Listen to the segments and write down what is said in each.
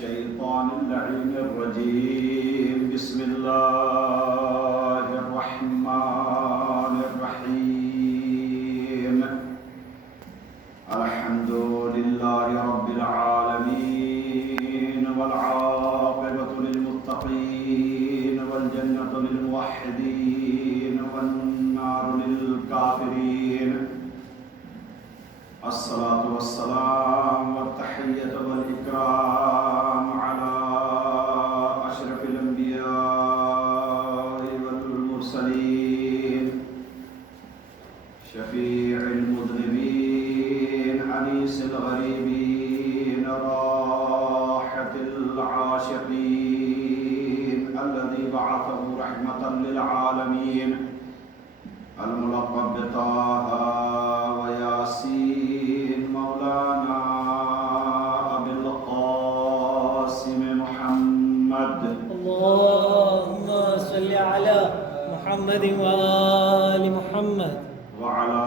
الشيطان اللعين الرجيم. بسم الله الرحمن الرحيم. الحمد لله رب العالمين والعاقبة للمتقين والجنة للموحدين والنار للكافرين. الصلاة والسلام والتحية والإكرام على أشرف الأنبياء والمرسلين شفيع المذنبين أنيس الغريبين راحة العاشقين الذي بعثه رحمة للعالمين الملقب بطه وياسين مولانا أبي القاسم محمد. اللهم صل على محمد وآل محمد وعلى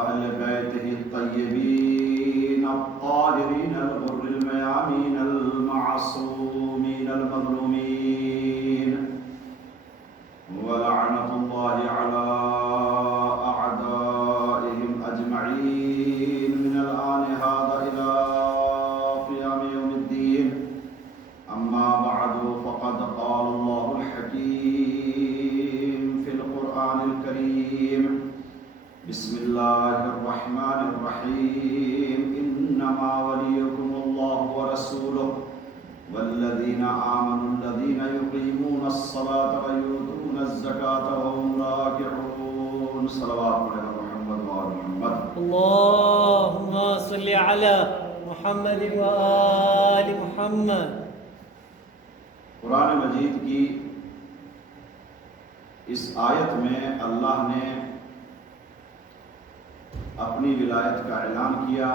أهل بيته الطيبين الطاهرين الغر الميامين المعصومين المظلومين. ولعنة الله على أعدائهم أجمعين من الآن هذا إلى قيام يوم الدين. أما بعد فقد قال الله الحكيم في القرآن الكريم. بسم الله الرحمن الرحيم. إنما وليكم الله ورسوله والذين آمنوا الذين يقيمون الصلاة ويؤتون الزكاة وهم راكعون. صلوات على محمد وآل محمد. اللهم صل على محمد وآل محمد. قرآن مجید کی اس آیت میں اللہ نے اپنی ولایت کا اعلان کیا.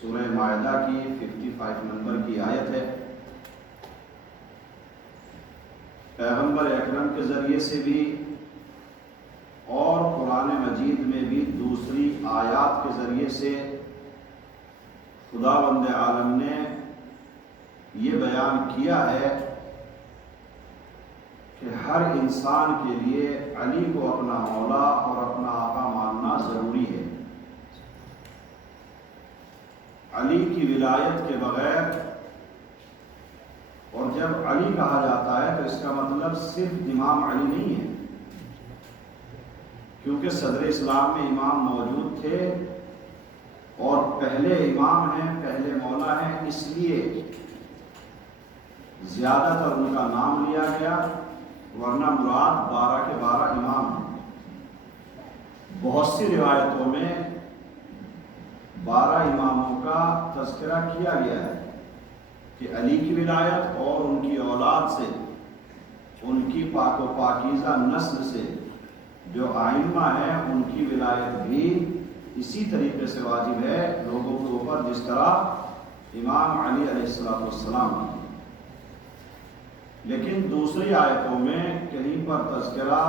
سورہ مائدہ کی 55 نمبر کی آیت ہے. پیغمبر اکرم کے ذریعے سے بھی اور قرآن مجید میں بھی دوسری آیات کے ذریعے سے خداوند عالم نے یہ بیان کیا ہے کہ ہر انسان کے لیے علی کو اپنا مولا اور اپنا آقا ماننا ضروری ہے. علی کی ولایت کے بغیر، اور جب علی کہا جاتا ہے تو اس کا مطلب صرف امام علی نہیں ہے، کیونکہ صدر اسلام میں امام موجود تھے اور پہلے امام ہیں، پہلے مولا ہیں، اس لیے زیادہ تر ان کا نام لیا گیا، ورنہ مراد 12 کے 12 امام ہیں. بہت سی روایتوں میں 12 اماموں کا تذکرہ کیا گیا ہے کہ علی کی ولایت اور ان کی اولاد سے، ان کی پاک و پاکیزہ نسل سے جو آئمہ ہیں ان کی ولایت بھی اسی طریقے سے واجب ہے لوگوں کے اوپر جس طرح امام علی علیہ السلام کی. لیکن دوسری آیتوں میں کہیں پر تذکرہ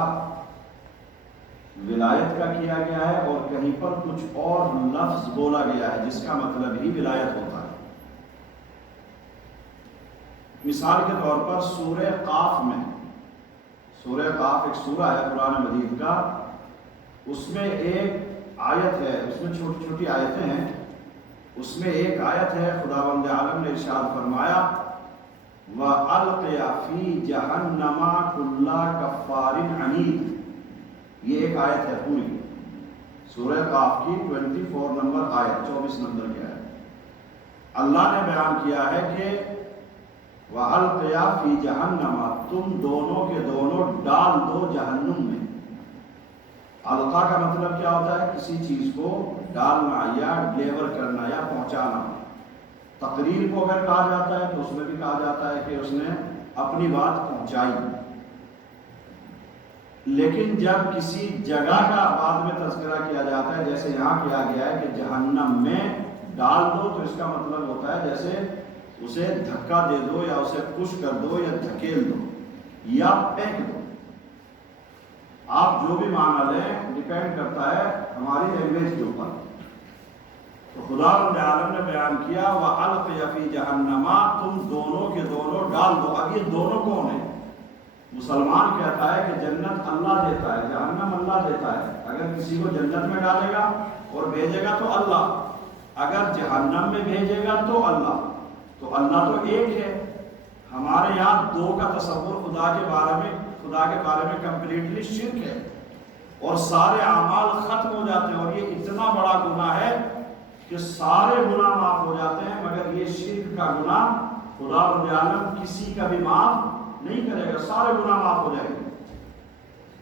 ولایت کا کیا گیا ہے اور کہیں پر کچھ اور لفظ بولا گیا ہے جس کا مطلب ہی ولایت ہوتا ہے. مثال کے طور پر سورہ قاف میں، سورہ قاف ایک سورہ ہے قرآن مجید کا، اس میں ایک آیت ہے، اس میں چھوٹی چھوٹی آیتیں ہیں. اس میں ایک آیت ہے خداوند عالم نے ارشاد فرمایا وَأَلْقِيَ فِي جَهَنَّمَ كُلَّ كَفَّارٍ عَنِيدٍ. یہ ایک آیت ہے پوری سورہ قاف کی 24 نمبر آیت، 24 نمبر کی آیت. اللہ نے بیان کیا ہے کہ وَأَلْقِيَ فِي جَهَنَّمَ، تم دونوں کے دونوں ڈال دو جہنم میں. القا کا مطلب کیا ہوتا ہے؟ کسی چیز کو ڈالنا یا ڈلیور کرنا یا پہنچانا. تقریر کو اگر کہا جاتا ہے تو اس میں بھی کہا جاتا ہے کہ اس نے اپنی بات پہنچائی. لیکن جب کسی جگہ کا بعد میں تذکرہ کیا جاتا ہے، جیسے یہاں کیا گیا ہے کہ جہنم میں ڈال دو، تو اس کا مطلب ہوتا ہے جیسے اسے دھکا دے دو یا اسے پش کر دو یا دھکیل دو یا پھینک دو. آپ جو بھی معنی لیں ڈیپینڈ کرتا ہے ہماری لینگویج کے اوپر. تو خدا رب عالم نے بیان کیا وَأَلْقِيَ فِي جَهَنَّمَ، تم دونوں کے دونوں ڈال دو. اب یہ دونوں کون ہیں؟ مسلمان کہتا ہے کہ جنت اللہ دیتا ہے، جہنم اللہ دیتا ہے. اگر کسی کو جنت میں ڈالے گا اور بھیجے گا تو اللہ، اگر جہنم میں بھیجے گا تو اللہ. تو اللہ تو ایک ہے. ہمارے یہاں دو کا تصور خدا کے بارے میں کمپلیٹلی شرک ہے، اور سارے اعمال ختم ہو جاتے ہیں. اور یہ اتنا بڑا گناہ ہے کہ سارے گناہ معاف ہو جاتے ہیں، مگر یہ شرک کا گناہ خدا رب العالمین کسی کا بھی معاف نہیں کرے گا. سارے گناہ معاف ہو جائیں گے.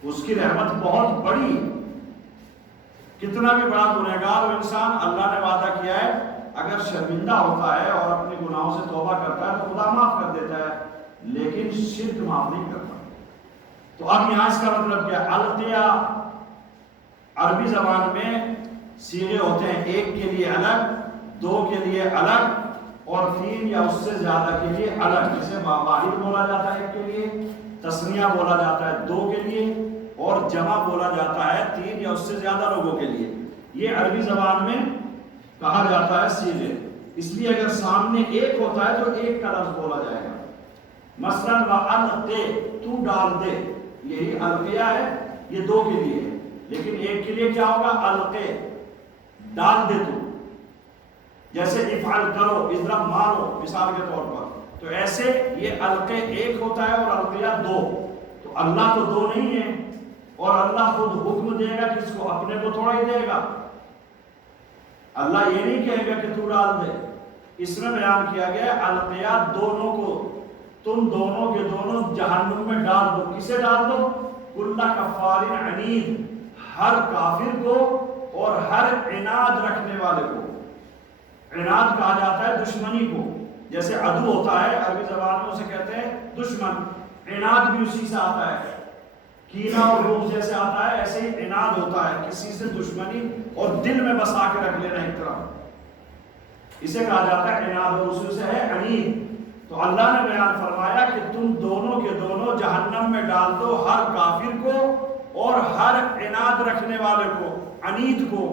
اس کی رحمت بہت بڑی. کتنا بھی بڑا گنہگار ہو انسان، اللہ نے وعدہ کیا ہے اگر شرمندہ ہوتا ہے اور اپنے گناہوں سے توبہ کرتا ہے تو خدا معاف کر دیتا ہے، لیکن شرک معاف نہیں کرتا. تو اب یہاں اس کا مطلب کیا؟ القیہ عربی زبان میں صیغے ہوتے ہیں، ایک کے لیے الگ، دو کے لیے الگ، اور تین یا اس سے زیادہ کے لیے الگ. جیسے واحد بولا جاتا ہے ایک کے لیے، تسنیہ بولا جاتا ہے دو کے لیے، اور جمع بولا جاتا ہے تین یا اس سے زیادہ لوگوں کے لیے. یہ عربی زبان میں کہا جاتا ہے صیغے. اس لیے اگر سامنے ایک ہوتا ہے تو ایک کا لفظ بولا جائے گا. مثلا وَأَلْقِ، تو ڈال دے، یہی القیہ ہے، یہ دو کے لیے ہے. لیکن ایک کے لیے کیا ہوگا؟ القے، ڈال دے تو. جیسے افعل کرو، اضرب مارو مثال کے طور پر. تو ایسے یہ القے ایک ہوتا ہے اور القیہ دو. تو اللہ تو دو نہیں ہے، اور اللہ خود حکم دے گا کس کو؟ اپنے کو تھوڑا ہی دے گا. اللہ یہ نہیں کہے گا کہ تو ڈال دے. اس میں بیان کیا گیا القیہ دونوں کو، تم دونوں کے دونوں جہنم میں ڈال دو. کسے ڈال دو؟ کل کفار عنید، ہر کافر کو اور ہر عناد رکھنے والے کو. عناد کہا جاتا ہے دشمنی کو. جیسے عدو ہوتا ہے عربی زبان میں، اسے کہتے ہیں دشمن. عناد بھی اسی سے آتا ہے، کینہ اور روب جیسے آتا ہے، ایسے ہی عناد ہوتا ہے، کسی سے دشمنی اور دل میں بسا کے رکھ لینا ایک طرح. اسے کہا جاتا ہے عناد، اور اسی سے ہے عنید. تو اللہ نے بیان فرمایا کہ تم دونوں کے دونوں جہنم میں ڈال دو ہر کافر کو اور ہر عناد رکھنے والے کو. عنید کو،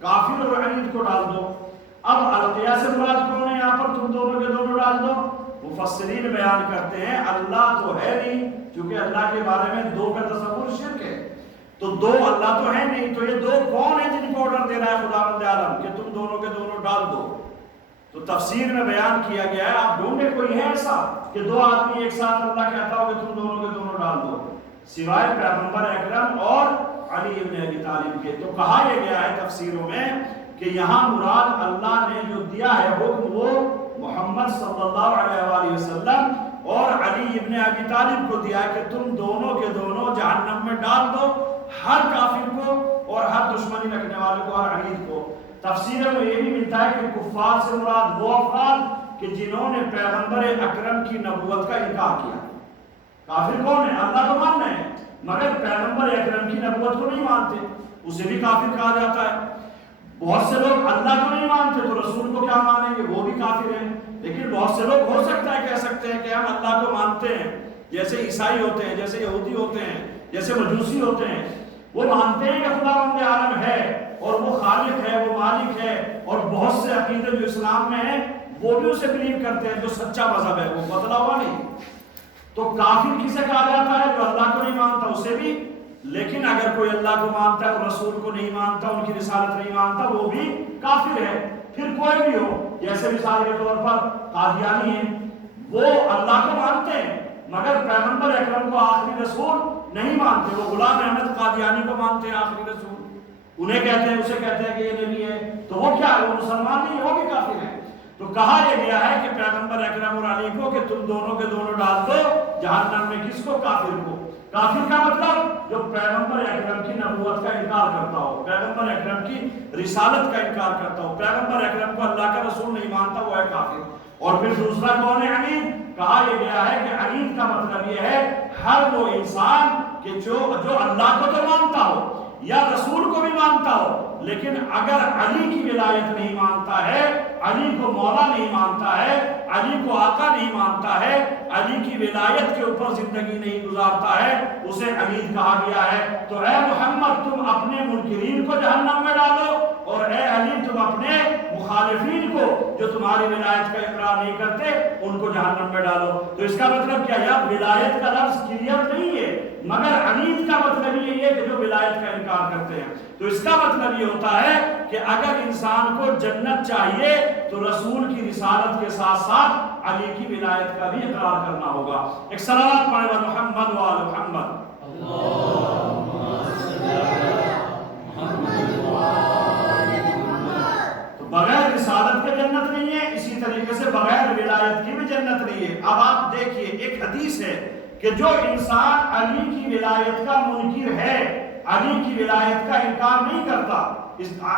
کافر اور عنید کو ڈال دو. اب القیہ سے مراد کون ہے یہاں پر؟ تم دونوں کے دونوں ڈال دو. مفسرین بیان کرتے ہیں اللہ تو ہے نہیں، کیونکہ اللہ کے بارے میں دو کا تصور شرک ہے. تو دو اللہ تو ہے نہیں، تو یہ دو کون ہیں جن کو آرڈر دے رہا ہے خداوند عالم کہ تم دونوں کے دونوں ڈال دو؟ تو تفسیر میں بیان کیا گیا ہے، آپ ڈھونڈے کوئی ہے ایسا کہ دو آدمی ایک ساتھ اللہ کہتا ہو کہ تم دونوں کے دونوں ڈال دو، سوائے پیغمبر اکرم اور علی ابن ابی طالب کے. تو کہا یہ گیا ہے تفسیروں میں کہ یہاں مراد اللہ نے جو دیا ہے حکم وہ محمد صلی اللہ علیہ وآلہ وسلم اور علی ابن ابی طالب کو دیا ہے کہ تم دونوں کے دونوں جہنم میں ڈال دو ہر کافر کو اور ہر دشمنی رکھنے والے کو اور عنید کو. تفسیر میں یہ بھی ملتا ہے کہ کفار سے مراد وہ افراد کہ جنہوں نے پیغمبر اکرم کی نبوت کا انکار کیا. کافر کون ہے؟ اللہ کو ماننا ہے مگر پیغمبر اکرم کی نبوت کو نہیں مانتے، اسے بھی کافر کہا جاتا ہے. بہت سے لوگ اللہ کو نہیں مانتے تو رسول کو کیا مانیں گے؟ وہ بھی کافر ہیں. لیکن بہت سے لوگ ہو سکتا ہے کہہ سکتے ہیں کہ ہم اللہ کو مانتے ہیں، جیسے عیسائی ہوتے ہیں، جیسے یہودی ہوتے ہیں، جیسے مجوسی ہوتے ہیں. وہ مانتے ہیں کہ خداوند عالم ہے اور وہ خالق ہے، وہ مالک ہے، اور بہت سے عقیدے جو اسلام میں ہیں وہ بھی اسے بلیو کرتے ہیں، جو سچا مذہب ہے وہ بدلا ہوا نہیں. تو کافر کسے کہا جاتا ہے؟ جو اللہ کو نہیں مانتا اسے بھی. لیکن اگر کوئی اللہ کو مانتا ہے اور رسول کو نہیں مانتا، ان کی رسالت نہیں مانتا، وہ بھی کافر ہے. پھر کوئی بھی ہو، جیسے مثال کے طور پر قادیانی ہیں، وہ اللہ کو مانتے ہیں مگر پیغمبر اکرم کو آخری رسول نہیں مانتے. وہ غلام احمد قادیانی کو مانتے ہیں آخری رسول، انہیں کہتے ہیں، اسے کہتے ہیں کہ یہ نبی ہے. تو وہ کیا ہے؟ وہ مسلمان نہیں، وہ بھی کافر ہے. تو کہا یہ گیا ہے کہ پیغمبر اکرم اور علی کو کہ تم دونوں کے دونوں ڈال دو جہنم میں. کس کو؟ کافر کو. کافر کا مطلب جو پیغمبر اکرم کی نبوت کا انکار کرتا ہو، پیغمبر اکرم کی رسالت کا انکار کرتا ہو، پیغمبر اکرم کو اللہ کا رسول نہیں مانتا، وہ ہے کافر. اور پھر دوسرا کون ہے؟ عنید. کہا یہ گیا ہے کہ عنید کا مطلب یہ ہے ہر وہ انسان کہ جو اللہ کو تو مانتا ہو یا رسول کو بھی مانتا ہو، لیکن اگر علی کی ولایت نہیں مانتا ہے، علی کو مولا نہیں مانتا ہے، علی کو آقا نہیں مانتا ہے، علی کی ولایت کے اوپر زندگی نہیں گزارتا ہے، اسے عنید کہا گیا ہے. تو اے محمد تم اپنے منکرین کو جہنم میں ڈالو اور اے علی تم اپنے مخالفین کو جو تمہاری ولایت کا اقرار نہیں کرتے ان کو جہنم میں ڈالو۔ تو اس کا مطلب کیا ہے؟ ولایت کا لفظ کلیئر نہیں ہے، مگر عنید کا مطلب یہ ہے کہ جو ولایت کا انکار کرتے ہیں۔ تو اس کا مطلب یہ ہوتا ہے کہ اگر انسان کو جنت چاہیے تو رسول کی رسالت کے ساتھ ساتھ علی کی ولایت کا بھی اقرار کرنا ہوگا۔ ایک صلوات پڑھیں محمد و آل محمد۔ تو بغیر رسالت کے جنت نہیں ہے، اسی طریقے سے بغیر ولایت کی بھی جنت نہیں ہے۔ اب آپ دیکھیے ایک حدیث ہے کہ جو انسان علی کی ولایت کا منکر ہے، علی کی ولایت کا انکار نہیں کرتا،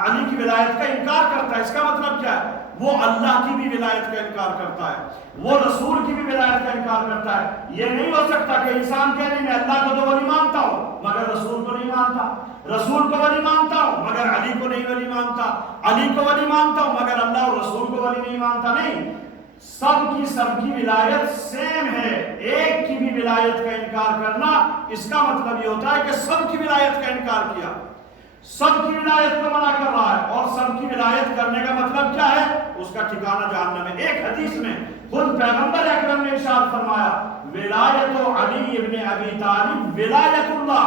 علی کی ولایت کا انکار کرتا ہے، اس کا مطلب کیا ہے؟ وہ اللہ کی بھی ولایت کا انکار کرتا ہے، وہ رسول کی بھی ولایت کا انکار کرتا ہے۔ یہ نہیں ہو سکتا کہ انسان کہنے میں اللہ کو تو ولی مانتا ہوں مگر رسول کو نہیں مانتا، رسول کو ولی مانتا ہوں مگر علی کو نہیں ولی مانتا، علی کو ولی مانتا ہوں مگر اللہ اور رسول کو ولی نہیں مانتا۔ نہیں، سب کی ولایت سیم ہے۔ ایک کی بھی ولایت کا انکار کرنا اس کا مطلب یہ ہوتا ہے کہ سب کی ولایت کا انکار کیا، سب کی ولایت کو منع کر رہا ہے، اور سب کی ولایت کرنے کا مطلب کیا ہے؟ اس کا ٹھکانہ جہنم ہے۔ ایک حدیث میں خود پیغمبر اکرم نے ارشاد فرمایا ولایت علی ابن ابی طالب ولایت اللہ،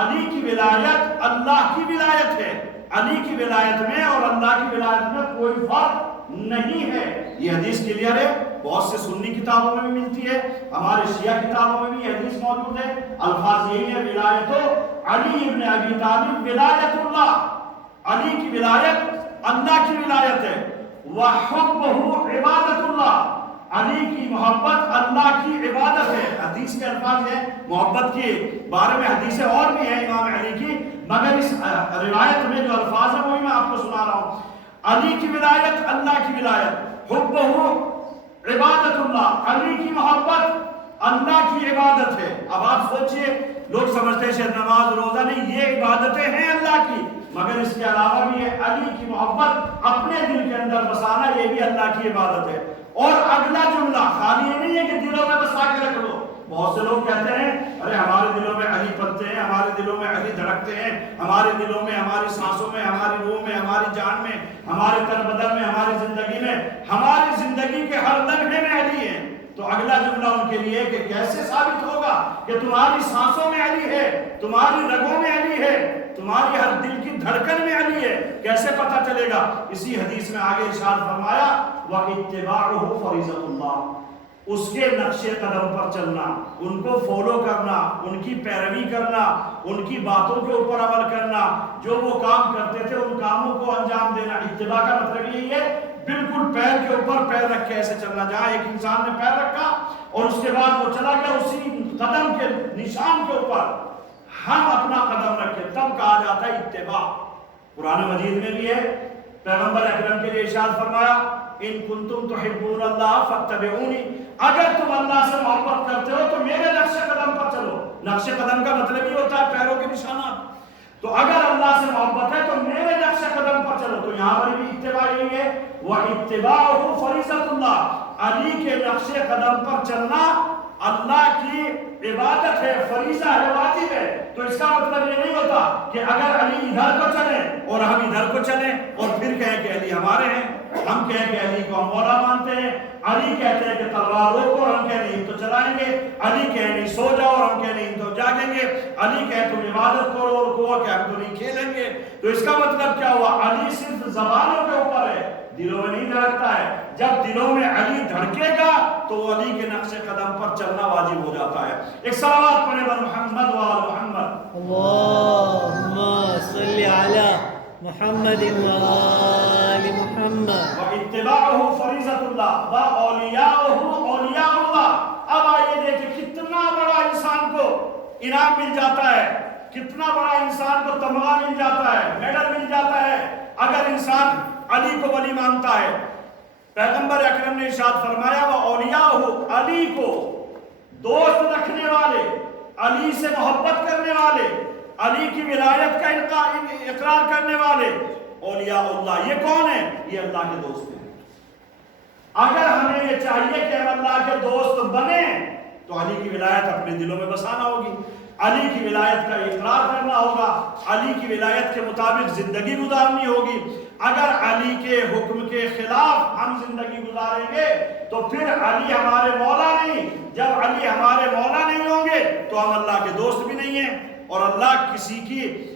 علی کی ولایت اللہ کی ولایت ہے، علی کی ولایت میں اور اللہ کی ولایت میں کوئی فرق نہیں ہے۔ یہ حدیث کلیئر ہے، بہت سے سنی کتابوں میں بھی ملتی ہے، ہمارے شیعہ کتابوں میں بھی یہ حدیث موجود ہے۔ الفاظ یہی ہے ولایت علی ابن ابی طالب ولایت اللہ، علی کی ولایت اللہ کی ولایت ہے۔ وحبہ عبادت اللہ، علی کی محبت اللہ کی عبادت ہے۔ حدیث کے الفاظ ہیں، محبت کے بارے میں حدیثیں اور بھی ہیں امام علی کی، مگر اس روایت میں جو الفاظ ہیں وہی میں آپ کو سنا رہا ہوں۔ علی کی ولایت اللہ کی ولایت، حبہ عبادت اللہ، علی کی محبت اللہ کی عبادت ہے۔ اب آپ سوچئے، لوگ سمجھتے ہیں نماز روزہ نہیں، یہ عبادتیں ہیں اللہ کی، مگر اس کے علاوہ بھی ہے علی کی محبت اپنے دل کے اندر بسانا، یہ بھی اللہ کی عبادت ہے۔ اور اگلا جملہ خالی یہ نہیں ہے کہ دلوں میں بسا کے رکھ لو۔ بہت سے لوگ کہتے ہیں ارے ہمارے دلوں میں علی پلتے ہیں، ہمارے دلوں میں علی دھڑکتے ہیں، ہمارے دلوں میں، ہماری سانسوں میں، ہماری روح میں، ہماری جان میں، ہمارے تن بدن میں، ہماری زندگی میں، ہماری زندگی کے ہر لمحے میں علی ہے۔ تو اگلا جملہ ان کے لیے کہ کیسے ثابت ہوگا کہ تمہاری سانسوں میں علی ہے، تمہاری رگوں میں علی ہے، تمہاری ہر دل کی دھڑکن میں علی ہے، کیسے پتہ چلے گا؟ اسی حدیث میں آگے ارشاد فرمایا وَاتِّبَاعُهُ فَرِيضَةُ اللَّهِ، اس کے نقش قدم پر چلنا، ان کو فالو کرنا، ان کی پیروی کرنا، ان کی باتوں کے اوپر عمل کرنا، جو وہ کام کرتے تھے ان کاموں کو انجام دینا۔ اتباع کا مطلب یہی ہے بالکل پیر کے اوپر پیر رکھ کے ایسے چلنا، جہاں ایک انسان نے پیر رکھا اور اس کے بعد وہ چلا گیا اسی قدم کے نشان کے اوپر ہم اپنا قدم رکھے، تب کہا جاتا ہے اتباع۔ قرآن مجید میں بھی ہے، پیغمبر اکرم کے لیے ارشاد فرمایا ان کنتم تحبون اللہ فاتبعونی، اگر تم اللہ سے محبت کرتے ہو تو میرے نقش قدم پر چلو۔ نقش قدم کا مطلب یہ ہوتا ہے پیروں کے نشانات۔ تو اگر اللہ سے محبت ہے تو میرے نقش قدم پر چلو۔ تو یہاں پر بھی اتباع یہی ہے، وَاتِّبَاعُهُ فَرِيضَةُ اللَّهِ، علی کے نقش قدم پر چلنا اللہ کی عبادت ہے، فریضہ ہے، واجب ہے۔ تو اس کا مطلب یہ نہیں ہوتا کہ اگر علی ادھر کو چلیں اور ہم ادھر کو چلیں اور پھر کہیں کہ علی ہمارے ہیں، ہم کہیں کہ علی کو ہم مولا مانتے ہیں، علی کہتے ہیں کہ تلوار روکو اور ہم کہیں نہیں تو چلائیں گے، علی کہیں نہیں سو جاؤ اور ہم کہیں نہیں تو جاگیں گے، علی کہے تم عبادت کرو اور کو کہ ہم تو نہیں کھیلیں گے۔ تو اس کا مطلب کیا ہوا؟ علی صرف زبانوں کے اوپر ہے، دلوں میں نہیں دھڑکتا ہے۔ جب دلوں میں علی دھڑکے گا تو علی کے نقش قدم پر چلنا واجب ہو جاتا ہے۔ ایک صلوات پڑھیں بر محمد و آل محمد۔ اللہم صلی علی محمد و آل محمد۔ واتباعہ فریضۃ اللہ واولیاءہ اولیاء اللہ۔ اب آئیے دیکھیں کتنا بڑا انسان کو انعام مل جاتا ہے، کتنا بڑا انسان کو تمغہ مل جاتا ہے، میڈل مل جاتا ہے اگر انسان علی کو ولی مانتا ہے۔ پیغمبر اکرم نے ارشاد فرمایا وہ اولیاء، علی کو دوست رکھنے والے، علی سے محبت کرنے والے، علی کی ولایت کا اقرار کرنے والے، اولیاء اللہ۔ یہ کون ہے؟ یہ اللہ کے دوست ہیں۔ اگر ہمیں یہ چاہیے کہ ہم اللہ کے دوست بنیں تو علی کی ولایت اپنے دلوں میں بسانا ہوگی۔ علی کی ولایت کا اقرار کرنا ہوگا، علی کی ولایت کے مطابق زندگی گزارنی ہوگی۔ اگر علی کے حکم کے خلاف ہم زندگی گزاریں گے تو پھر علی ہمارے مولا نہیں، جب علی ہمارے مولا نہیں ہوں گے تو ہم اللہ کے دوست بھی نہیں ہیں، اور اللہ کسی کی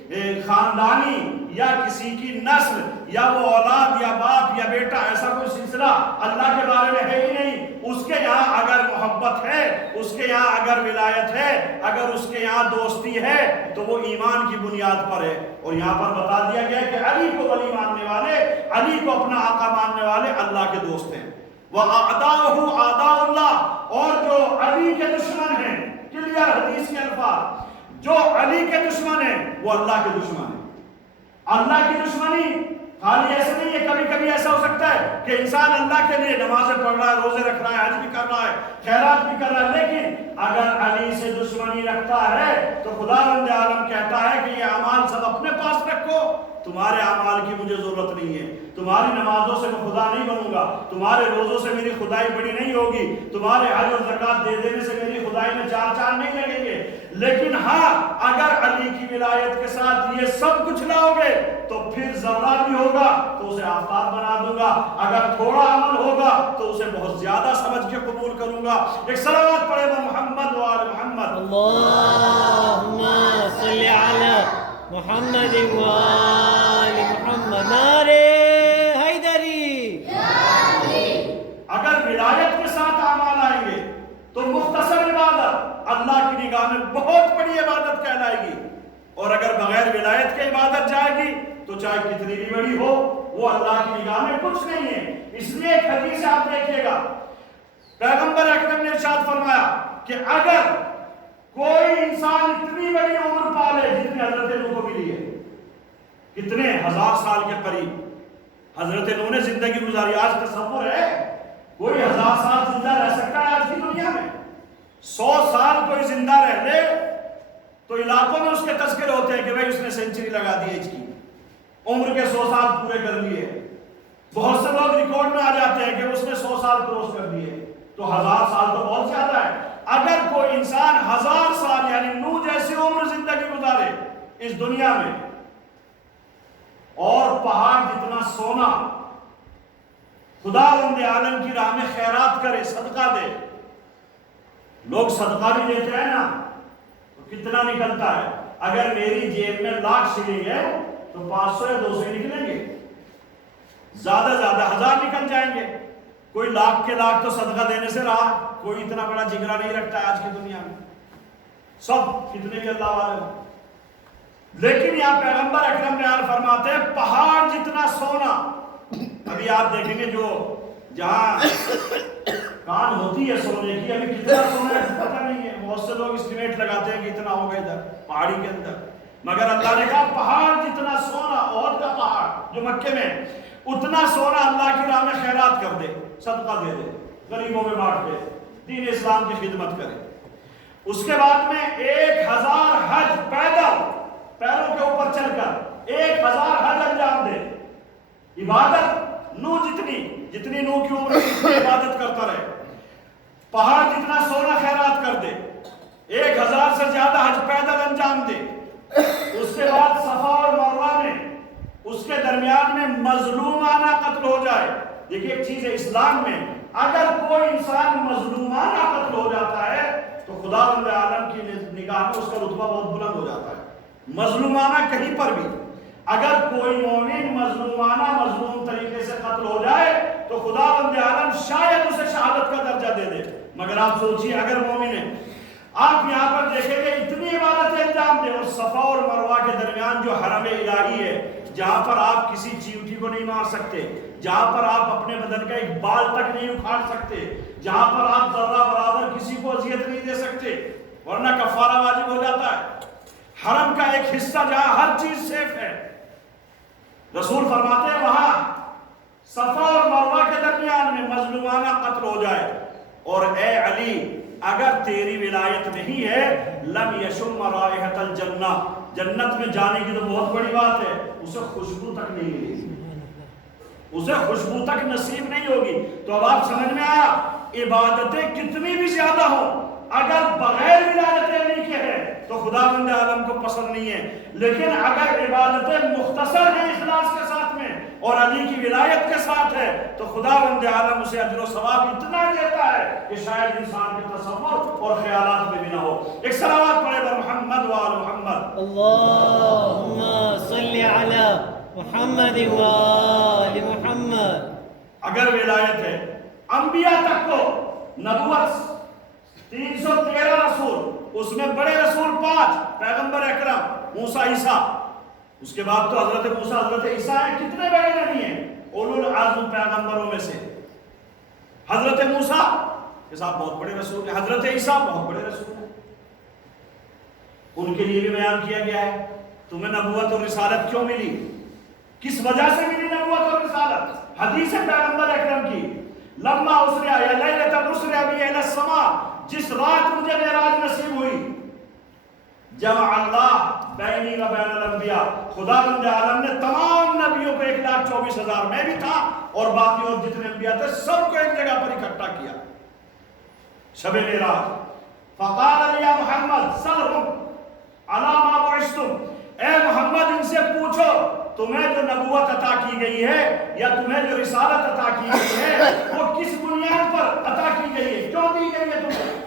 خاندانی یا کسی کی نسل یا وہ اولاد یا باپ یا بیٹا ایسا کوئی سلسلہ اللہ کے بارے میں ہے ہی نہیں۔ اس کے یہاں اگر محبت ہے، اس کے یہاں اگر ولایت ہے، اگر اس کے یہاں دوستی ہے تو وہ ایمان کی بنیاد پر ہے۔ اور یہاں پر بتا دیا گیا کہ علی کو ولی ماننے والے، علی کو اپنا آقا ماننے والے اللہ کے دوست ہیں۔ وَأَعْدَاؤُهُ أَعْدَاءُ اللَّهِ، اور جو علی کے دشمن ہیں، کلیئر حدیث کے الفاظ، جو علی کے دشمن ہیں وہ اللہ کے دشمن ہیں۔ اللہ کی دشمنی خالی ایسے نہیں ہے، کبھی کبھی ایسا ہو سکتا ہے کہ انسان اللہ کے لیے نمازیں پڑھ رہا ہے، روزے رکھ رہا ہے، حج بھی کر رہا ہے، خیرات بھی کر رہا ہے، لیکن اگر علی سے دشمنی رکھتا ہے تو خداوند عالم کہتا ہے کہ یہ اعمال سب اپنے پاس رکھو، تمہارے اعمال کی مجھے ضرورت نہیں ہے، تمہاری نمازوں سے میں خدا نہیں بنوں گا، تمہارے روزوں سے میری خدائی بڑی نہیں ہوگی، تمہارے حج اور زکوٰۃ دے دینے سے میری خدائی میں چار چاند نہیں لگیں گے۔ لیکن ہاں اگر علی کی ولایت کے ساتھ یہ سب کچھ لاؤ گے تو پھر ذرہ بھی ہوگا تو اسے آفتاب بنا دوں گا، اگر تھوڑا عمل ہوگا تو اسے بہت زیادہ سمجھ کے قبول کروں گا۔ ایک صلوات پڑھے محمد و آل محمد۔ اللہم صلی علی محمد و آل محمد۔ نعرہ حیدری۔ اگر ولایت کے ساتھ اعمال آئیں گے تو مختصر عبادت اللہ کی نگاہ میں بہت بڑی عبادت کہلائے گی، اور اگر بغیر ولایت کے عبادت جائے گی تو چاہے کتنی بھی بڑی ہو وہ اللہ کی نگاہ میں کچھ نہیں ہے۔ اس لیے ایک حدیث آپ دیکھیے گا، پیغمبر اکرم نے ارشاد فرمایا کہ اگر کوئی انسان اتنی بڑی عمر پالے جتنی حضرت نوح کو ملی ہے، کتنے ہزار سال کے قریب حضرت نوح نے زندگی گزاری، آج تصور ہے کوئی 1000 سال زندہ رہ سکتا ہے آج کی دنیا میں؟ 100 سال کوئی زندہ رہ لے تو علاقوں میں اس کے تذکرے ہوتے ہیں کہ بھائی اس نے سینچری لگا دی ایج کی، عمر کے 100 سال پورے کر لیے۔ بہت سے لوگ ریکارڈ میں آ جاتے ہیں کہ اس نے 100 سال کروس کر دیے، تو 1000 سال تو بہت زیادہ ہے۔ اگر کوئی انسان 1000 سال یعنی نوح جیسی عمر زندگی گزارے اس دنیا میں، اور پہاڑ جتنا سونا خداوند عالم کی راہ میں خیرات کرے، صدقہ دے، لوگ صدقہ بھی دیتے ہیں نا تو کتنا نکلتا ہے؟ اگر میری جیب میں 1,00,000 شلنگ ہے تو 500 یا 200 ہی نکلیں گے، زیادہ زیادہ 1000 نکل جائیں گے۔ کوئی 1,00,000 کے 1,00,000 تو صدقہ دینے سے رہا، کوئی اتنا بڑا جگرا نہیں رکھتا ہے آج کی دنیا میں، سب کتنے بھی اللہ والے ہوں۔ لیکن یہاں پیغمبر اکرم بیان فرماتے ہیں پہاڑ جتنا سونا، ابھی آپ دیکھیں گے جو جہاں کان ہوتی ہے سونے کی، ابھی کتنا سونا ہے پتہ نہیں ہے، بہت سے لوگ اسٹیمیٹ لگاتے ہیں کہ اتنا ہوگا ادھر پہاڑی کے اندر، مگر اللہ نے کہا پہاڑ جتنا سونا، احد کا پہاڑ جو مکے میں، اتنا سونا اللہ کی راہ میں خیرات کر دے، صدقہ دے دے، غریبوں میں بانٹ دے، دین اسلام کی خدمت کرے۔ اس کے بعد میں 1000 حج پیدل پیروں کے اوپر چل کر 1000 حج انجام دے، عبادت نوح جتنی نوح کی عمر کی عبادت کرتا رہے، پہاڑ جتنا سونا خیرات کر دے، 1000 سے زیادہ حج پیدل انجام دے۔ اس کے بعد صفا اور مروہ میں اس کے درمیان میں مظلومانہ قتل ہو جائے۔ دیکھیے ایک چیز ہے اسلام میں، اگر کوئی انسان مظلومانہ قتل ہو جاتا ہے تو خداوند عالم کی نگاہ میں اس کا رتبہ بہت بلند ہو جاتا ہے۔ مظلومانہ کہیں پر بھی اگر کوئی مومن مظلوم طریقے سے قتل ہو جائے تو خداوند عالم شاید اسے شہادت کا درجہ دے دے، مگر آپ سوچئے اگر مومن ہے، آپ یہاں پر دیکھیں گے اتنی عبادتیں انجام دیں، اور صفا اور مروہ کے درمیان جو حرم الہی ہے، جہاں پر آپ کسی چیونٹی کو نہیں مار سکتے، جہاں پر آپ اپنے بدن کا ایک بال تک نہیں اکھاڑ سکتے، جہاں پر آپ ذرہ برابر کسی کو اذیت نہیں دے سکتے ورنہ کفارہ واجب ہو جاتا ہے۔ حرم کا ایک حصہ جہاں ہر چیز سیف ہے، رسول فرماتے ہیں وہاں صفا اور مروہ کے درمیان میں مظلومانہ قتل ہو جائے، اور اے علی اگر تیری ولایت نہیں ہے لم یشم رائحۃ الجنہ، جنت میں جانے کی تو بہت بڑی بات ہے، اسے خوشبو تک نہیں ملے گی، اسے خوشبو تک نصیب نہیں ہوگی۔ تو اب آپ سمجھ میں آیا عبادتیں کتنی بھی زیادہ ہوں اگر بغیر ولایت علی کے ہے تو خداوند عالم کو پسند نہیں ہے، لیکن اگر عبادتیں مختصر ہیں اخلاص کے ساتھ میں اور علی کی ولایت کے ساتھ ہے تو خداوند عالم اسے اجر و ثواب اتنا دیتا ہے کہ شاید انسان کے تصور اور خیالات میں بھی نہ ہو۔ ایک صلوات پڑھے بر محمد و آل محمد۔ اللہم صلی علی محمد و آل محمد۔ اگر ولایت ہے، انبیاء تک کو نبوت 313 رسول، اس میں بڑے رسول 5، پیغمبر اکرم موسیٰ عیسیٰ، اس کے بعد تو حضرت موسیٰ حضرت عیسیٰ ہیں، کتنے بڑے نبی ہیں اولو العزم پیغمبروں میں سے۔ حضرت موسیٰ کے ساتھ بہت بڑے رسول ہیں، حضرت عیسیٰ بہت بڑے رسول ہیں، ان کے لیے بھی بیان کیا گیا ہے تمہیں نبوت اور رسالت کیوں ملی، کس وجہ سے ملی نبوت اور رسالت۔ حدیث پیغمبر اکرم کی، لما اسریا یا لیلۃ اسریا بی الی السماء، جس رات مجھے معراج نصیب ہوئی، جمع اللہ بینی و بین الانبیاء، خداوند عالم نے تمام نبیوں کو 1,24,000 میں بھی تھا اور باقی اور جتنے انبیاء تھے سب کو ایک جگہ پر اکٹھا کیا شب معراج۔ فقال علی یا محمد سلہم علی ما بعثتم، اے محمد ان سے پوچھو تمہیں جو نبوت عطا کی گئی ہے یا تمہیں جو رسالت عطا کی گئی ہے وہ کس بنیاد پر عطا کی گئی ہے، کیوں دی گئی ہے تمہیں،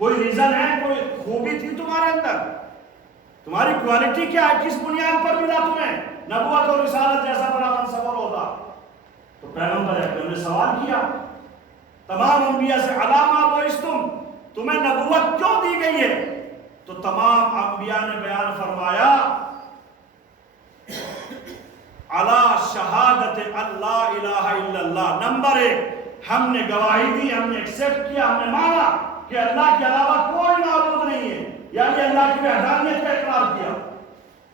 کوئی ریزن ہے، کوئی خوبی تھی تمہارے اندر، تمہاری کوالٹی کیا ہے، کس بنیاد پر ملا تمہیں نبوت اور رسالت جیسا بڑا منصب اور عہدہ۔ تو پیغمبر اکرم نے سوال کیا تمام انبیاء سے، علی ما بعثتم، تمہیں نبوت کیوں دی گئی ہے؟ تو تمام انبیاء نے بیان فرمایا علی شہادت اللہ الہ الا اللہ، نمبر 1 ہم نے گواہی دی، ہم نے ایکسپٹ کیا، ہم نے مانا کہ اللہ کے علاوہ کوئی معبود نہیں ہے، یعنی اللہ کی وحدانیت کا اقرار کیا،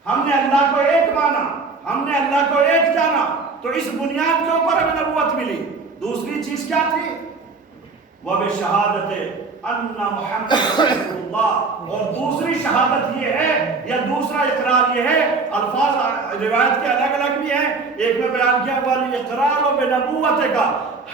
ہم نے اللہ کو ایک مانا، ہم نے اللہ کو ایک جانا، تو اس بنیاد کے اوپر ہمیں نبوت ملی۔ دوسری چیز کیا تھی؟ وَبِشَهَادَةِ أَنَّ مُحَمَّدَ رَسُولُ اللَّهِ، اور دوسری شہادت یہ ہے یا دوسرا اقرار یہ ہے، الفاظ روایت کے الگ الگ بھی ہیں، ایک میں بیان کیا وَالْإِقْرَارُ بِنَبُوَّتِكَ،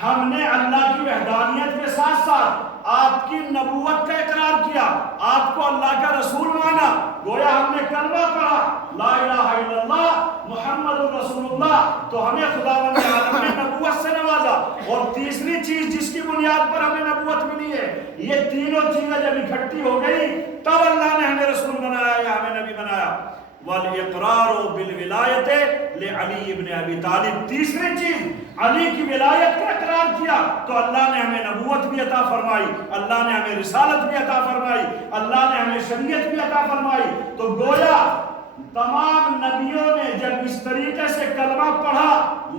ہم نے اللہ کی وحدانیت کے ساتھ ساتھ آپ کی نبوت کا اقرار کیا، آپ کو اللہ کا رسول مانا، گویا ہم نے کلمہ پڑھا لا الہ الا اللہ محمد رسول اللہ، تو ہمیں خداوند عالم نے نبوت سے نوازا۔ اور تیسری چیز جس کی بنیاد پر ہمیں نبوت ملی ہے، یہ تینوں چیزیں جب اکٹھی ہو گئی تب اللہ نے ہمیں رسول بنایا یا ہمیں نبی بنایا۔ والاقرار بالولایت لعلی ابن ابی طالب، تیسری چیز علی کی ولایت کا اقرار کیا تو اللہ نے ہمیں نبوت بھی عطا فرمائی، اللہ نے ہمیں رسالت بھی عطا فرمائی، اللہ نے ہمیں شریعت بھی عطا فرمائی۔ تو گویا تمام نبیوں نے جب اس طریقے سے کلمہ پڑھا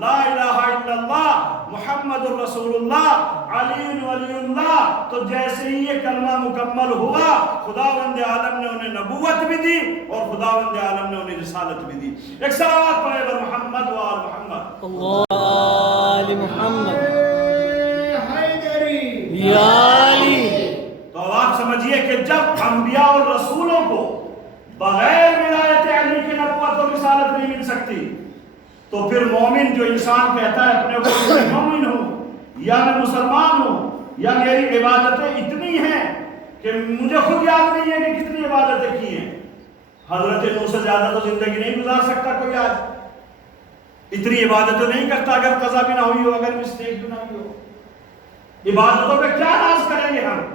لا الہ الا اللہ محمد الرسول اللہ علی ولی اللہ، تو جیسے ہی یہ کلمہ مکمل ہوا خداوند عالم نے انہیں نبوت بھی دی اور خداوند عالم نے انہیں رسالت بھی دی۔ ایک صلوات پڑھے بر محمد و آل محمد۔ اللہ آل محمد حیدری یا علی۔ تو اب آپ سمجھیے کہ جب انبیاء اور رسولوں کو بغیر ولایت علی کی نبوت اور رسالت نہیں مل سکتی تو پھر مومن جو انسان کہتا ہے اپنے کو میں مومن ہوں یا میں مسلمان ہوں یا میری عبادتیں اتنی ہیں کہ مجھے خود یاد نہیں ہے کہ کتنی عبادتیں کی ہیں، حضرت نوح سے زیادہ تو زندگی نہیں گزار سکتا کوئی آج، اتنی عبادتیں نہیں کرتا اگر قضا بھی نہ ہوئی ہو، اگر مسٹیک بھی نہ ہوئی ہو۔ عبادتوں پہ کیا ناز کریں گے ہم؟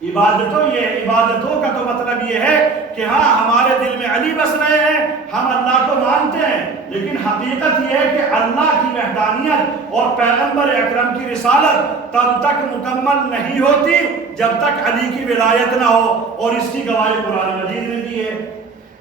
عبادتوں کا تو مطلب یہ ہے کہ ہاں ہمارے دل میں علی بس رہے ہیں، ہم اللہ کو مانتے ہیں، لیکن حقیقت یہ ہے کہ اللہ کی وحدانیت اور پیغمبر اکرم کی رسالت تب تک مکمل نہیں ہوتی جب تک علی کی ولایت نہ ہو، اور اس کی گواہی قرآن مجید نے دی ہے۔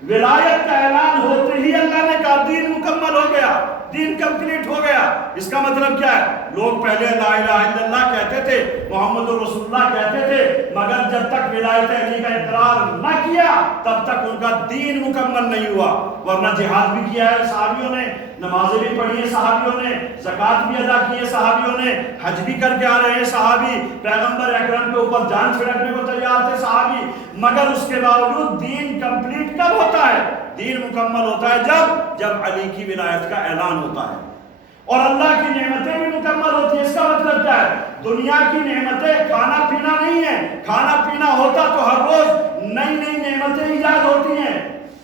ولایت کا اعلان ہوتے ہی اللہ نے کہا دین مکمل ہو گیا، دین کمپلیٹ ہو گیا۔ اس کا مطلب کیا ہے؟ لوگ پہلے لا الہ الا اللہ کہتے تھے، محمد رسول اللہ کہتے تھے، مگر جب تک ولایت علی کا اقرار نہ کیا تب تک ان کا دین مکمل نہیں ہوا۔ ورنہ جہاد بھی کیا ہے صحابیوں نے، نمازیں بھی پڑھی ہیں صحابیوں نے، زکوٰۃ بھی ادا کی ہے صحابیوں نے، حج بھی کر کے آ رہے ہیں صحابی، پیغمبر اکرم کے اوپر جان چھڑکنے کو تیار تھے صحابی، مگر اس کے باوجود دین کمپلیٹ کب ہوتا ہے؟ دین مکمل ہوتا ہے جب علی کی ولایت کا اعلان ہوتا ہے۔ اور اللہ کی نعمتیں بھی مکمل ہوتی ہیں. اس کا مطلب کیا ہے؟ دنیا کی نعمتیں کھانا پینا نہیں ہے. کھانا پینا ہوتا تو ہر روز نئی نئی نعمتیں ایجاد ہوتی ہیں.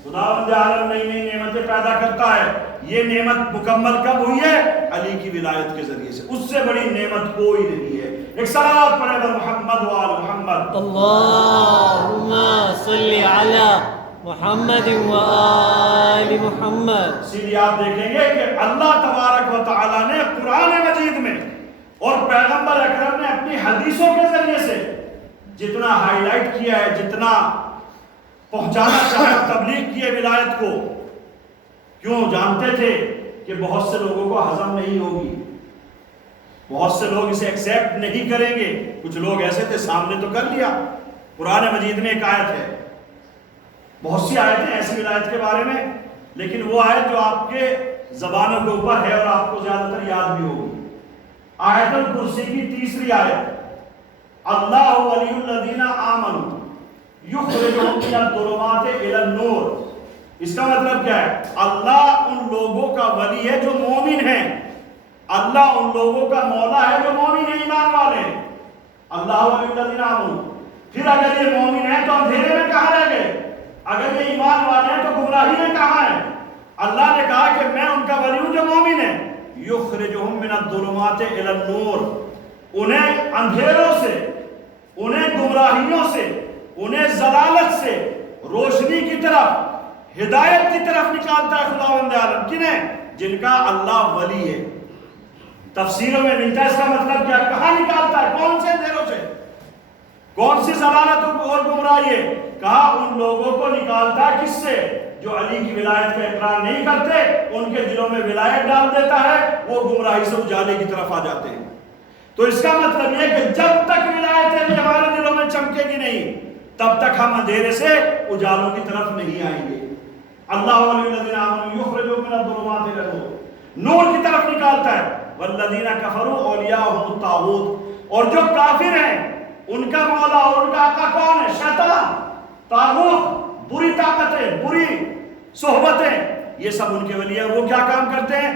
خداوند عالم نئی نئی نعمتیں پیدا کرتا ہے. یہ نعمت مکمل کب ہوئی ہے؟ علی کی ولایت کے ذریعے سے. اس سے بڑی نعمت کوئی نہیں ہے. ایک صلوات پڑھے بر محمد و آل محمد. اللہم صلی علی محمد و آل محمد. اسی آپ دیکھیں گے کہ اللہ تبارک و تعالی نے قرآن مجید میں اور پیغمبر اکرم نے اپنی حدیثوں کے ذریعے سے جتنا ہائی لائٹ کیا ہے، جتنا پہنچانا چاہے، تبلیغ کی ہے ولایت کو. کیوں؟ جانتے تھے کہ بہت سے لوگوں کو ہضم نہیں ہوگی، بہت سے لوگ اسے ایکسیپٹ نہیں کریں گے. کچھ لوگ ایسے تھے سامنے تو کر لیا. قرآن مجید میں ایک آیت ہے، بہت سی آیتیں ایسی ولایت کے بارے میں، لیکن وہ آیت جو آپ کے زبانوں کے اوپر ہے اور آپ کو زیادہ تر یاد بھی ہوگی. آیت الکرسی کی تیسری آیت، اللہ ولی الذین آمنوا یخرجہم من الظلمات الی النور. اس کا مطلب کیا ہے؟ اللہ ان لوگوں کا ولی ہے جو مومن ہیں. اللہ ان لوگوں کا مولا ہے جو مومن ہیں، ایمان والے ہیں. اللہ ولی الذین آمنوا. پھر اگر یہ مومن ہیں تو اندھیرے میں کہاں رہ گئے؟ اگر یہ ایمان والے ہیں تو گمراہی میں کہاں ہیں؟ اللہ نے کہا کہ میں ان کا ولی ہوں جو مومن ہے. یخرجہم من الظلمات الی النور. انہیں اندھیروں سے، انہیں گمراہیوں سے، انہیں ضلالت سے روشنی کی طرف، ہدایت کی طرف نکالتا ہے خداوند عالم. کنہیں؟ جن کا اللہ ولی ہے. تفسیروں میں ملتا ہے اس کا مطلب کیا؟ کہاں نکالتا ہے؟ کون سے اندھیروں سے؟ کون سی ضلالت اور گمراہی ہے؟ کہا ان لوگوں کو نکالتا ہے. کس سے؟ جو علی کی ولایت کا اقرار نہیں کرتے، ان کے دلوں میں ولایت ڈال دیتا ہے، وہ گمراہی سے اجالے کی طرف آ جاتے ہیں. تو اس کا مطلب یہ کہ جب تک ولایت علی ہمارے دلوں میں چمکے گی نہیں، تب تک ہم اندھیرے سے اجالوں کی طرف نہیں آئیں گے. اللہ ولی الذین آمنوا یخرجہم من الظلمات الی النور. نور کی طرف نکالتا ہے. والذین کفروا اولیاءہم الطاغوت. اور جو کافر ہیں ان کا مولا اور ان کا آقا کون ہے؟ شیطان، طاغوت، بری طاقتیں، بری صحبتیں. یہ سب ان کے ولی ہیں. وہ کیا کام کرتے ہیں؟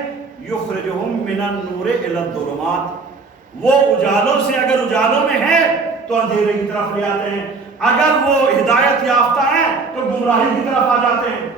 یخرجہم من النور الی الظلمات. وہ اجالوں سے، اگر اجالوں میں ہے تو اندھیرے کی طرف لے آتے ہیں. اگر وہ ہدایت یافتہ ہیں تو گمراہی کی طرف آ جاتے ہیں.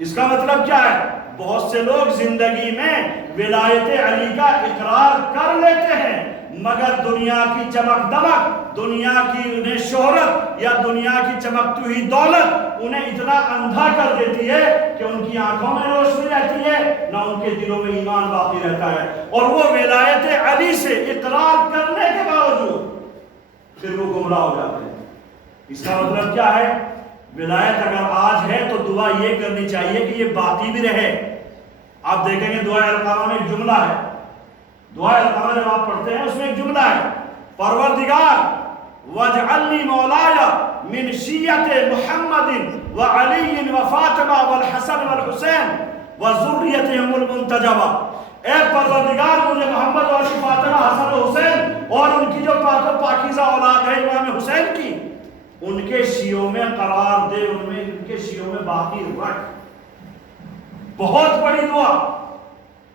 اس کا مطلب کیا ہے؟ بہت سے لوگ زندگی میں ولایت علی کا اقرار کر لیتے ہیں، مگر دنیا کی چمک دمک، دنیا کی انہیں شہرت یا دنیا کی چمکتی ہوئی دولت انہیں اتنا اندھا کر دیتی ہے کہ ان کی آنکھوں میں روشنی رہتی ہے، نہ ان کے دلوں میں ایمان باقی رہتا ہے. اور وہ ولایت علی سے اقرار کرنے کے باوجود پھر وہ گمراہ ہو جاتے ہیں. اس کا مطلب کیا ہے؟ ولایت اگر آج ہے تو دعا یہ کرنی چاہیے کہ یہ باقی بھی رہے. آپ دیکھیں گے دعائے القامہ میں ایک جملہ ہے. دعائے القامہ جب آپ پڑھتے ہیں اس میں ایک جملہ ہے، پروردگار وَاجْعَلْنِي مَوْلَايَ مِنْ شِيَّةِ مُحَمَّدٍ وَعَلِيٍّ وَفَاطِمَةٍ وَالْحَسَنِ وَالْحُسَيْنِ وَذُرِّيَّتِهِمُ الْمُنْتَجَبَةِ. اے پروردگار مجھے محمد و علی، فاطمہ، حسن و حسین اور ان کی جو پاک و پاکیزہ اولاد ہے امام حسین کی، ان کے شیعوں میں قرار دے، ان کے شیعوں میں باقی رکھ. بہت بڑی دعا.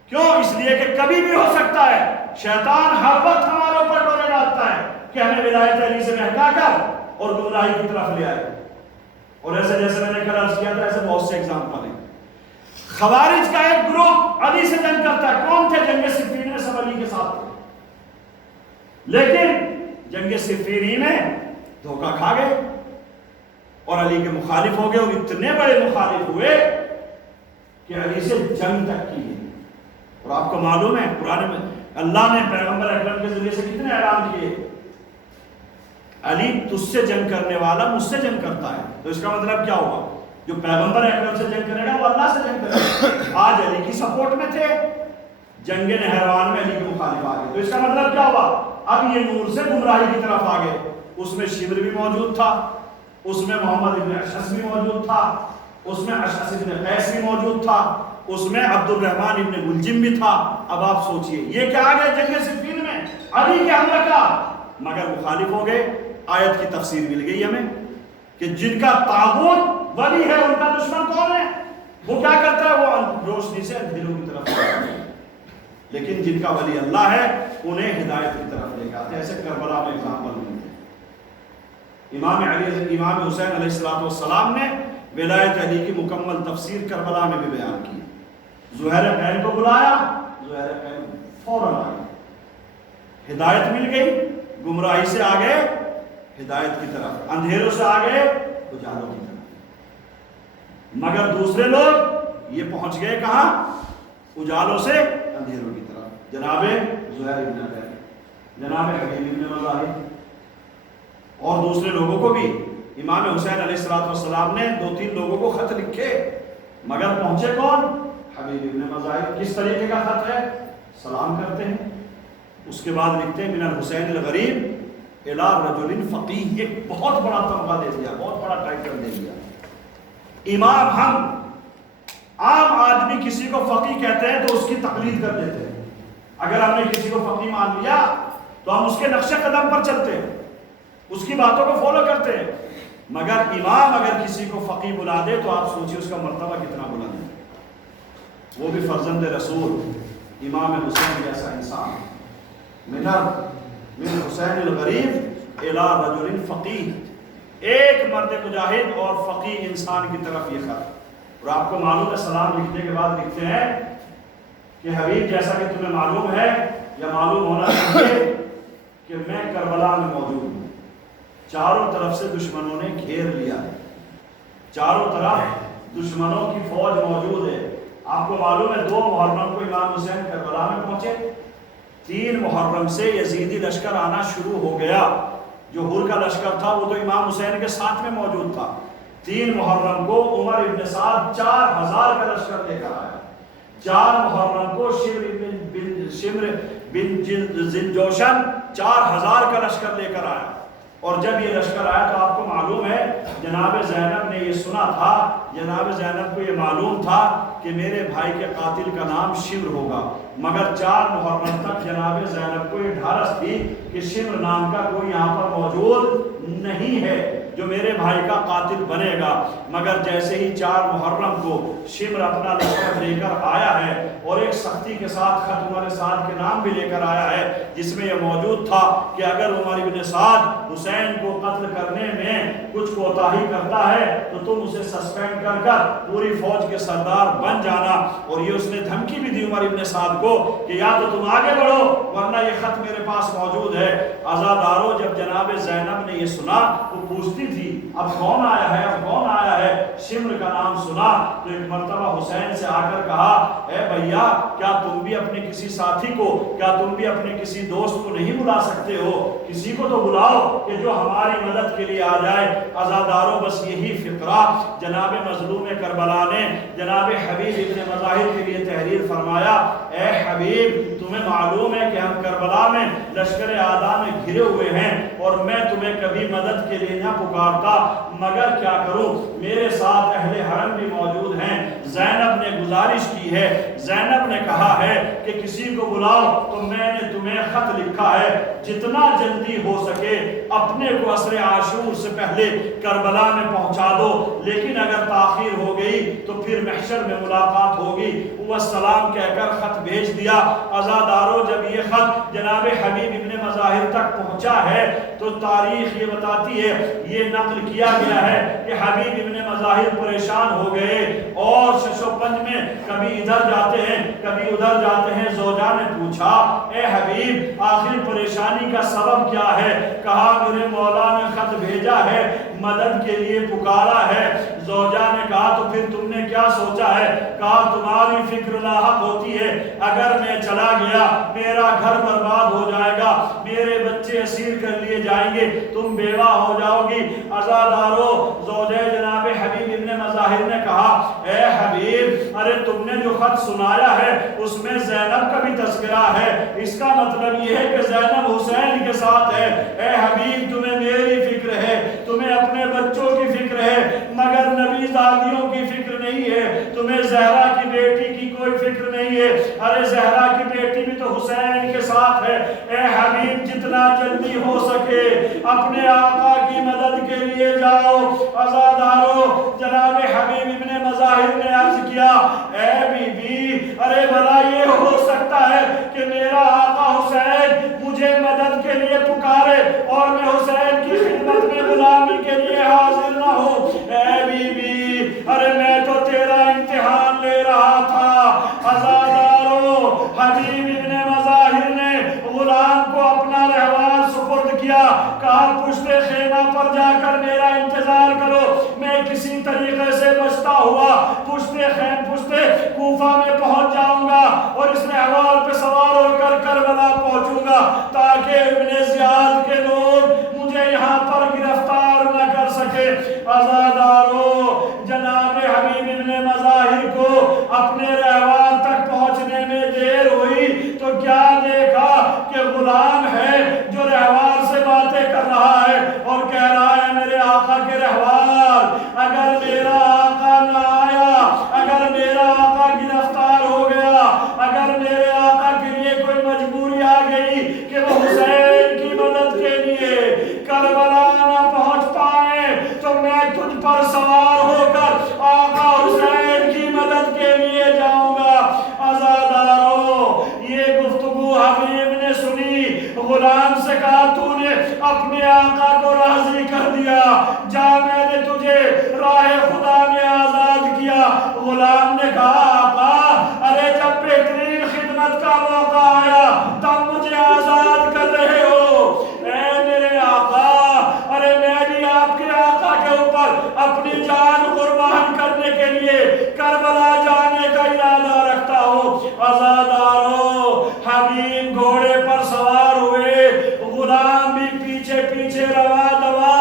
کیوں؟ اس لیے کہ کبھی بھی ہو سکتا ہے شیطان ہر وقت ہمارے اوپر ڈورے ڈالتا ہے کہ ہمیں ولایت علی سے بہکا کر اور گمراہی کی طرف لے آئے. اور ایسے جیسے میں نے کل عرض کیا تھا، ایسے بہت سے ایگزامپل ہیں. خوارج کا ایک گروپ علی سے جنگ کرتا ہے. کون تھے؟ جنگ صفین میں سب علی کے ساتھ تھے، لیکن جنگ صفین میں دھوکہ کھا گئے اور علی کے مخالف ہو گئے، اور اتنے بڑے مخالف ہوئے کہ علی سے جنگ تک کی ہے. اور آپ کو معلوم ہے قرآن میں اللہ نے پیغمبر اکرم کے ذریعے سے کتنے اعلان کیے، علی تجھ سے جنگ کرنے والا مجھ سے جنگ کرتا ہے. تو اس کا مطلب کیا ہوا؟ جو پیغمبر اکرم سے جنگ کرے گا وہ اللہ سے جنگ کرے گا. آج علی کی سپورٹ میں تھے، جنگ نہروان میں علی کے مخالف آ گئے. تو اس کا مطلب کیا ہوا؟ اب یہ نور سے گمراہی کی طرف آ گئے. اس میں شبر بھی موجود تھا، اس میں محمد ابن اشعث بھی موجود تھا، اس میں اشعث ابن قیس بھی موجود تھا، اس میں عبد الرحمن ابن ملجم بھی تھا. اب آپ سوچئے یہ کیا آ گئے جنگ صفین میں علی کے حملہ کا، مگر مخالف ہو گئے. آیت کی تفسیر مل گئی ہمیں کہ جن کا طاغوت ولی ہے ان کا دشمن کون ہے؟ وہ کیا کرتا ہے؟ وہ روشنی سے اندھیروں کی طرف. لیکن جن کا ولی اللہ ہے انہیں ہدایت کی طرف لے کے آتے ہیں. ایسے کربلا میں اگزامپل ملتے ہیں. امام حسین علیہ السلام نے ولایت علی کی مکمل تفسیر کربلا میں بھی بیان کی. زہیر قین کو بلایا, زہیر قین فوراً آ گئے, ہدایت مل گئی, گمراہی سے آگے ہدایت کی طرف, اندھیروں سے آگے اجالوں کی طرف. مگر دوسرے لوگ یہ پہنچ گئے کہاں؟ اجالوں سے اندھیروں کی طرف. جناب زہیر ابن قین, جناب حبیب ابن مظاہر اور دوسرے لوگوں کو بھی امام حسین علیہ السلام نے 2-3 لوگوں کو خط لکھے, مگر پہنچے کون؟ حبیب ابن مظاہر. کس طریقے کا خط ہے؟ سلام کرتے ہیں, اس کے بعد لکھتے ہیں من الحسین الغریب الی رجل فقیہ. ایک بہت بڑا تمغہ دے دیا, بہت بڑا ٹائٹل دے دیا. امام, ہم عام آدمی کسی کو فقیہ کہتے ہیں تو اس کی تقلید کر دیتے ہیں. اگر ہم نے کسی کو فقیہ مان لیا تو ہم اس کے نقش قدم پر چلتے ہیں, اس کی باتوں کو فالو کرتے ہیں. مگر امام اگر کسی کو فقیہ بلا دے تو آپ سوچیے اس کا مرتبہ کتنا بلند ہے, وہ بھی فرزند رسول امام حسین جیسا انسان. من حسین الغریب الی رجل فقیہ, ایک مرد مجاہد اور فقیہ انسان کی طرف یہ خط. اور آپ کو معلوم ہے سلام لکھنے کے بعد لکھتے ہیں کہ حبیب جیسا کہ تمہیں معلوم ہے یا معلوم ہونا چاہیے کہ میں کربلا میں موجود ہوں. چاروں طرف سے دشمنوں نے گھیر لیا ہے, چاروں طرف دشمنوں کی فوج موجود ہے. آپ کو معلوم ہے 2 محرم کو امام حسین کربلا میں پہنچے, 3 محرم سے یزیدی لشکر آنا شروع ہو گیا. جو ہر کا لشکر تھا وہ تو امام حسین کے ساتھ میں موجود تھا. 3 محرم کو عمر ابن سعد 4000 کا لشکر لے کر آیا. 4 محرم کو شمر بن زنجوشن 4000 کا لشکر لے کر آیا. اور جب یہ لشکر آیا تو آپ کو معلوم ہے جناب زینب نے یہ سنا تھا, جناب زینب کو یہ معلوم تھا کہ میرے بھائی کے قاتل کا نام شمر ہوگا. مگر 4 محرم تک جناب زینب کو یہ ڈھارس تھی کہ شمر نام کا کوئی یہاں پر موجود نہیں ہے جو میرے بھائی کا قاتل بنے گا. مگر جیسے ہی 4 محرم کو شمر اپنا لشکر لے کر آیا ہے اور ایک سختی کے ساتھ خط عمر سعد کے نام بھی لے کر آیا ہے جس میں یہ موجود تھا کہ اگر عمر ابن سعد حسین کو قتل کرنے میں کچھ کوتاہی کرتا ہے تو تم اسے سسپینڈ کر کر پوری فوج کے سردار بن جانا. اور یہ اس نے دھمکی بھی دی عمر ابن سعد کو کہ یا تو تم آگے بڑھو ورنہ یہ خط میرے پاس موجود ہے. عزادارو, جب جناب زینب نے یہ سنا وہ پوچھتی تھی اب کون آیا ہے, اب کون آیا ہے. شمر کا نام سنا تو ایک مرتبہ حسین سے آ کر کہا اے بھیا کیا تم بھی اپنے کسی ساتھی کو, کیا تم بھی اپنے کسی دوست کو نہیں بلا سکتے ہو, کسی کو تو بلاؤ کہ جو ہماری مدد کے لیے آ جائے. عزادارو, بس یہی فقرہ جناب مظلوم کربلا نے جناب حبیب ابن مظاہر کے لیے تحریر فرمایا. اے حبیب, تمہیں معلوم ہے کہ ہم کربلا میں لشکر اعداء میں گھرے ہوئے ہیں اور میں تمہیں کبھی مدد کے لیے نہ پکارتا, مگر کیا کروں میرے ساتھ اہل حرم بھی موجود ہیں. زینب نے گزارش کی ہے, زینب نے کہا ہے کہ کسی کو بلاؤ تو میں نے تمہیں خط لکھا ہے, جتنا جلدی ہو سکے اپنے کو عصر عاشور سے پہلے کربلا میں پہنچا دو, لیکن اگر تاخیر ہو گئی تو پھر محشر میں ملاقات ہوگی. والسلام کہہ کر خط بھیج دیا. عزادارو, جب یہ خط جناب حبیب ابن مظاہر تک پہنچا ہے تو تاریخ یہ بتاتی ہے, یہ نقل کیا گیا ہے کہ حبیب ابن مظاہر پریشان ہو گئے اور شش و پنج میں کبھی ادھر جاتے ہیں کبھی ادھر جاتے ہیں. زوجہ نے پوچھا اے حبیب آخر پریشانی کا سبب کیا ہے؟ کہا میرے مولا نے خط بھیجا ہے, مدد کے لیے پکارا ہے. زوجہ نے کہا تو پھر تم نے کیا سوچا ہے؟ کہا تمہاری فکر لاحق ہوتی ہے, اگر میں چلا گیا میرا گھر برباد ہو جائے گا, میرے بچے اسیر کر لیے جائیں گے, تم بیوہ ہو جاؤ گی. عزادارو, زوجہ جناب حبیب ابن مظاہر نے کہا اے حبیب, ارے تم نے جو خط سنایا ہے اس میں زینب کا بھی تذکرہ ہے, اس کا مطلب یہ ہے کہ زینب حسین کے ساتھ ہے. اے حبیب, تمہیں میری فکر ہے, تمہیں اپنے بچوں کی فکر ہے, مگر نبی زادیوں کی فکر نہیں ہے, تمہیں زہرا کی بیٹی کی کوئی فکر نہیں ہے. ارے زہرا کی بیٹی بھی تو حسین کے ساتھ ہے. اے حبیب, جتنا جلدی ہو سکے اپنے آقا کی مدد کے لیے جاؤ. عزادارو, جناب حبیب ابن مظاہر نے عرض کیا اے بی بی, ارے بھلا یہ ہو سکتا ہے کہ میرا آقا حسین مجھے مدد کے لیے پکارے اور میں حسین کی خدمت میں غلامی کے لیے حاضر نہ ہوں۔ اے بی بی، ارے میں تو تیرا امتحان لے رہا تھا۔ عزادارو، حبیب ابن مظاہر نے غلام کو اپنا رہوار سپرد کیا، کہا پشت خیمہ پر جا کر میرا انتظار کرو، میں کسی طریقے سے بچتا ہوا پشت کوفہ میں پہنچ جاؤں گا اور اس رہوار پہ سوار ہو کر کربلا پہنچوں گا تاکہ ابن زیاد کے لوگ مجھے یہاں پر گرفتار نہ کر سکے۔ عزادارو، جناب حبیب ابن مظاہر کو اپنے رہوار تک پہنچنے میں دیر ہوئی تو کیا دیکھا کہ غلام ہے جو رہوار سے باتیں کر رہا ہے اور کہہ رہا ہے میرے آقا کے رہوار، اگر میرا آقا نہ آیا، اگر میرا آقا گرفتار ہو گیا، اگر میرے آقا کے لیے کوئی مجبوری آ گئی کہ وہ حسین کی مدد کے لیے کربلا نہ پہنچ پائے تو میں تجھ پر سوار ہو کر آقا حسین کی مدد کے لیے جاؤں گا۔ عزادارو، یہ گفتگو حبیب نے سنی، غلام سے کہا تو نے اپنے آقا کو راضی کر دیا، جا میں نے تجھے راہ خدا میں آزاد کیا۔ غلام نے کہا آقا، ارے جب بہترین خدمت کا موقع آیا تب مجھے آزاد کر رہے ہو۔ اے میرے آقا، ارے میں بھی آپ کے آقا کے اوپر اپنی جان قربان کرنے کے لیے کربلا جانے کا ارادہ رکھتا ہوں۔ عزادارو، حبیب گھوڑے پر سوار ہوئے، غلام بھی پیچھے پیچھے روا دوا۔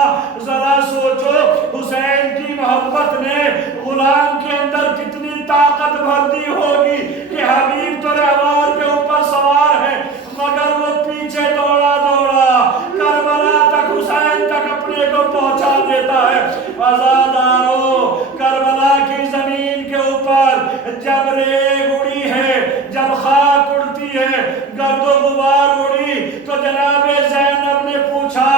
ذرا سوچو حسین کی محبت نے غلام کے اندر کتنی طاقت بھر دی ہوگی کہ حبیب تو رہوار کے اوپر سوار ہے مگر وہ پیچھے دوڑا کربلا تک، حسین تک اپنے کو پہنچا دیتا ہے۔ عزادارو، کربلا کی زمین کے اوپر جب ریگ اڑی ہے، جب خاک اڑتی ہے، گرد و غبار اڑی تو جناب زینب نے پوچھا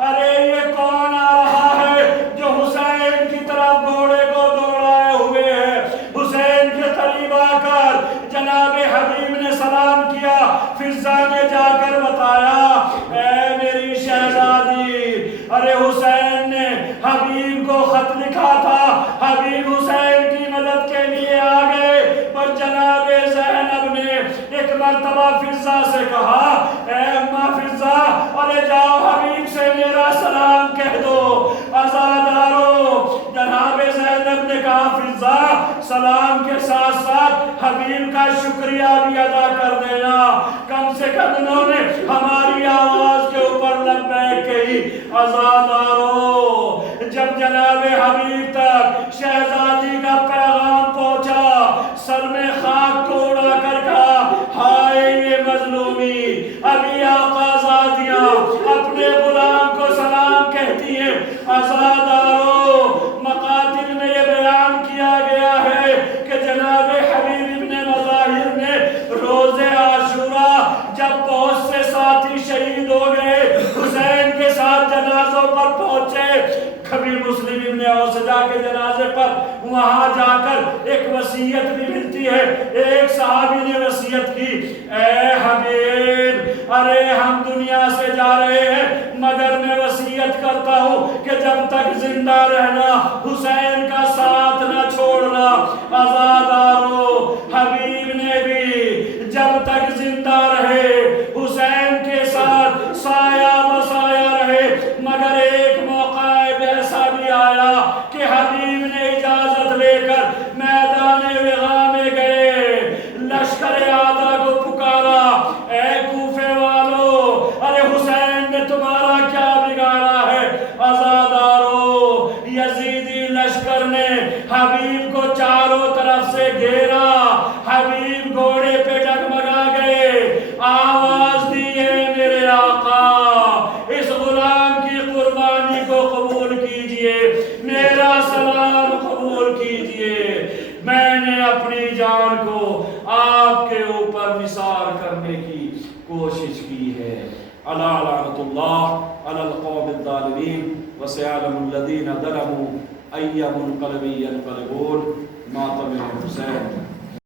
ارے یہ کون آ رہا ہے جو حسین کی طرف گھوڑے کو دوڑائے ہوئے ہے؟ حسین کے قریب آ کر جناب حبیب نے سلام کیا، فضا نے جا کر بتایا اے میری شہزادی، ارے حسین نے حبیب کو خط لکھا تھا، حبیب حسین کی مدد کے لیے آ گئے، پر جناب زینب نے ایک مرتبہ فضا سے کہا اے اماں فضا، ارے جاؤ حبیب سے میرا سلام کہہ دو۔ عزادارو، جناب زینب نے کہا فضا سلام کے ساتھ ساتھ حبیب کا شکریہ بھی ادا کر دینا، کم سے کم انہوں نے ہماری آواز کے اوپر لبیک کہی۔ عزادارو، جب جناب حبیب تک شہزادی کا پیغام پہنچا، سر میں خاک کو اڑا کر کہا ہائے یہ مظلومی، ابھی آقا زادیاں اپنے غلام کو سلام کہتی ہیں۔ عزادارو، مقاتل میں یہ بیان کیا گیا ہے کہ جناب حبیب ابن مظاہر نے روز عاشورہ جب بہت سے ساتھی شہید ہو گئے، حسین کے ساتھ جنازوں پر پہنچے، کبھی مسلم ابن اوسجا کے جنازے پر وہاں جا کر ایک وصیت بھی ملتی ہے، ایک صحابی نے وصیت کی اے حبیب، ارے ہم دنیا سے جا رہے ہیں مگر میں وصیت کرتا ہوں کہ جب تک زندہ رہنا حسین کا ساتھ نہ چھوڑنا۔ عزادارو، حبیب نے بھی جب تک زندہ رہے حسین کے ساتھ سایہ بسایہ رہے، مگر ایک موقع ایسا بھی آیا کہ حبیب نے اجازت لے کر میدان وغا میں گئے، لشکر آدھا کو پکارا اے کوفے والو، ارے حسین نے تمہارا کیا بگاڑا ہے؟ عزادارو، یزیدی لشکر نے حبیب کو چاروں طرف سے گھیرا، حبیب گھوڑے پہ ڈگمگا گئے، آواز دی ہے میرے آقا اس غلام کی قربانی کو قبول کیجئے، میرا سلام قبول کیجئے، میں نے اپنی جان کو آپ کے اوپر نثار کرنے کی کوشش کی ہے۔ الا لعنت اللہ علی القوم الظالمین وسيعلم الذین ظلموا ای منقلب ینقلبون۔ ماتم حسین۔